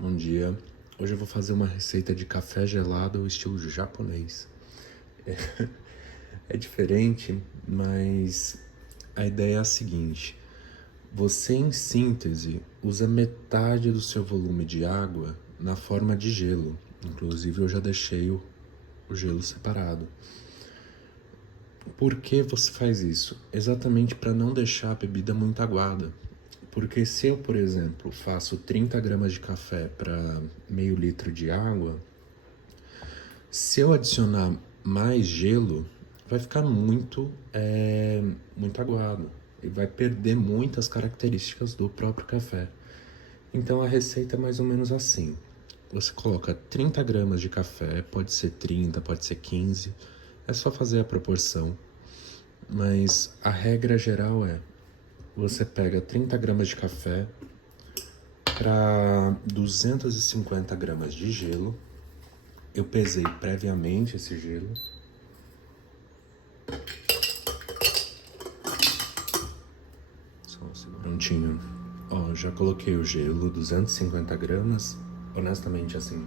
Bom dia. Hoje eu vou fazer uma receita de café gelado estilo japonês. É diferente, mas a ideia é a seguinte: você, em síntese, usa metade do seu volume de água na forma de gelo. Inclusive, eu já deixei o gelo separado. Por que você faz isso? Exatamente para não deixar a bebida muito aguada. Porque se eu, por exemplo, faço 30 gramas de café para meio litro de água, se eu adicionar mais gelo, vai ficar muito aguado e vai perder muitas características do próprio café. Então a receita é mais ou menos assim. Você coloca 30 gramas de café, pode ser 30, pode ser 15, é só fazer a proporção. Mas a regra geral é: você pega 30 gramas de café para 250 gramas de gelo. Eu pesei previamente esse gelo. Só um segundinho. Ó, já coloquei o gelo, 250 gramas. Honestamente, assim,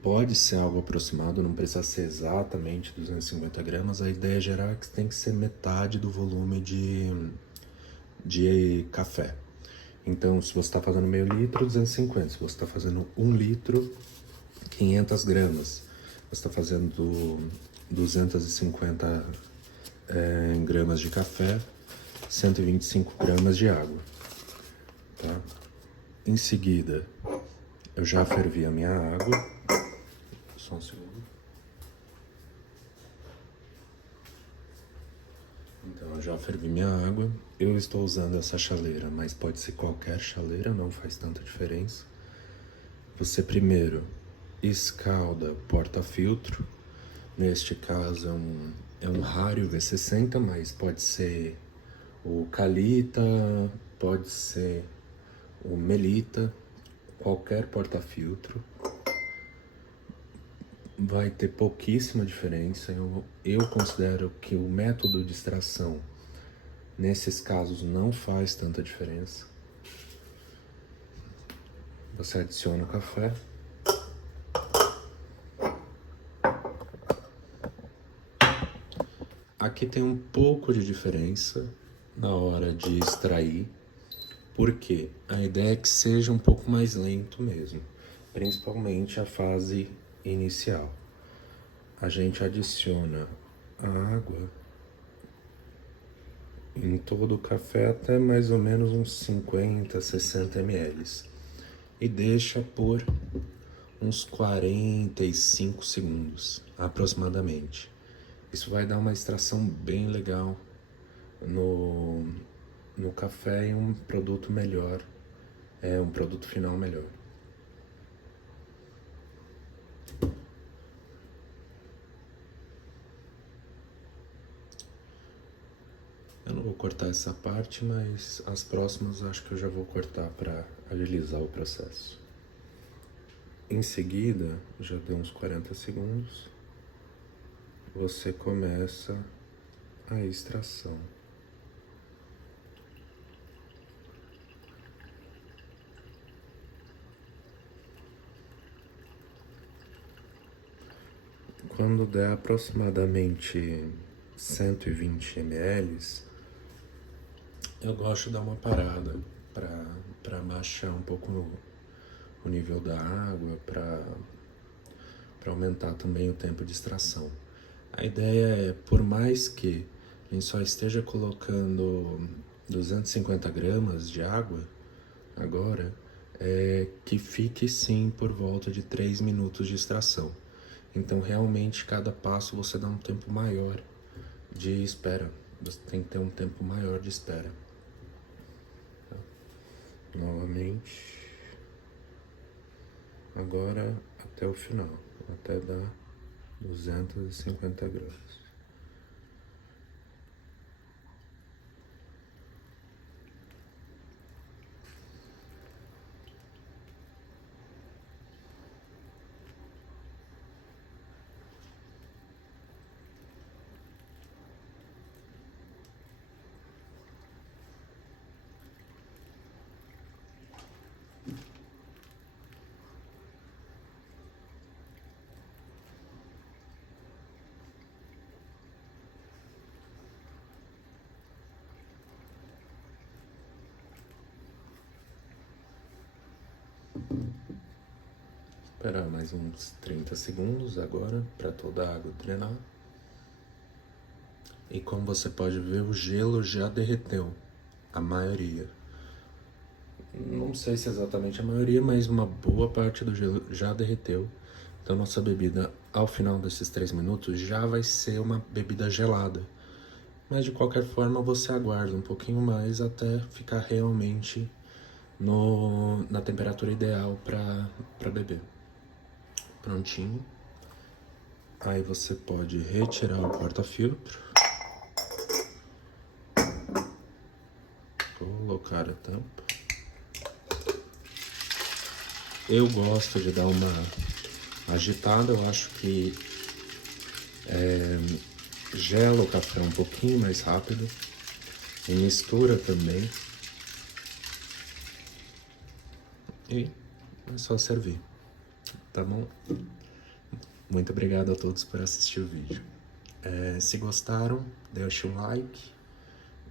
pode ser algo aproximado, não precisa ser exatamente 250 gramas. A ideia geral é que tem que ser metade do volume de café. Então, se você está fazendo meio litro, 250. Se você está fazendo 1 litro, 500 gramas. Você está fazendo 250 gramas de café, 125 gramas de água. Tá? Em seguida, eu já fervi a minha água. Só um segundo. Então, eu já fervi minha água. Eu estou usando essa chaleira, mas pode ser qualquer chaleira, não faz tanta diferença. Você primeiro escalda porta-filtro. Neste caso é um Hario V60, mas pode ser o Kalita, pode ser o Melita, qualquer porta-filtro. Vai ter pouquíssima diferença. Eu considero que o método de extração, nesses casos, não faz tanta diferença. Você adiciona o café. Aqui tem um pouco de diferença na hora de extrair, porque a ideia é que seja um pouco mais lento mesmo, principalmente a fase inicial. A gente adiciona a água em todo o café até mais ou menos uns 50, 60 ml e deixa por uns 45 segundos aproximadamente. Isso vai dar uma extração bem legal no café e um produto melhor, um produto final melhor. Eu não vou cortar essa parte, mas as próximas acho que eu já vou cortar para agilizar o processo. Em seguida, já deu uns 40 segundos, você começa a extração. Quando der aproximadamente 120 ml, eu gosto de dar uma parada para baixar um pouco o nível da água, para aumentar também o tempo de extração. A ideia é, por mais que a gente só esteja colocando 250 gramas de água agora, que fique sim por volta de 3 minutos de extração. Então, realmente, cada passo você dá um tempo maior de espera. Você tem que ter um tempo maior de espera. Tá? Novamente. Agora até o final, até dar 250 gramas. Esperar mais uns 30 segundos agora para toda a água drenar. E como você pode ver, o gelo já derreteu, a maioria. Não sei se exatamente a maioria, mas uma boa parte do gelo já derreteu. Então nossa bebida, ao final desses 3 minutos, já vai ser uma bebida gelada. Mas de qualquer forma você aguarda um pouquinho mais até ficar realmente na temperatura ideal para beber. Prontinho. Aí você pode retirar o porta-filtro, colocar a tampa. Eu gosto de dar uma agitada, eu acho que gela o café um pouquinho mais rápido e mistura também. E é só servir, tá bom? Muito obrigado a todos por assistir o vídeo. Se gostaram, deixe um like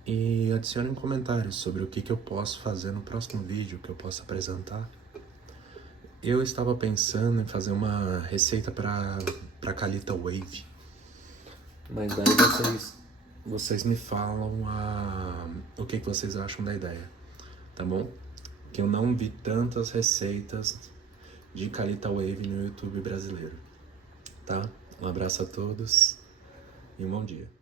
e adicione um comentário sobre o que eu posso fazer no próximo vídeo, que eu posso apresentar. Eu estava pensando em fazer uma receita para Calita Wave, mas daí vocês me falam o que vocês acham da ideia, tá bom? Que eu não vi tantas receitas de Calita Wave no YouTube brasileiro, tá? Um abraço a todos e um bom dia.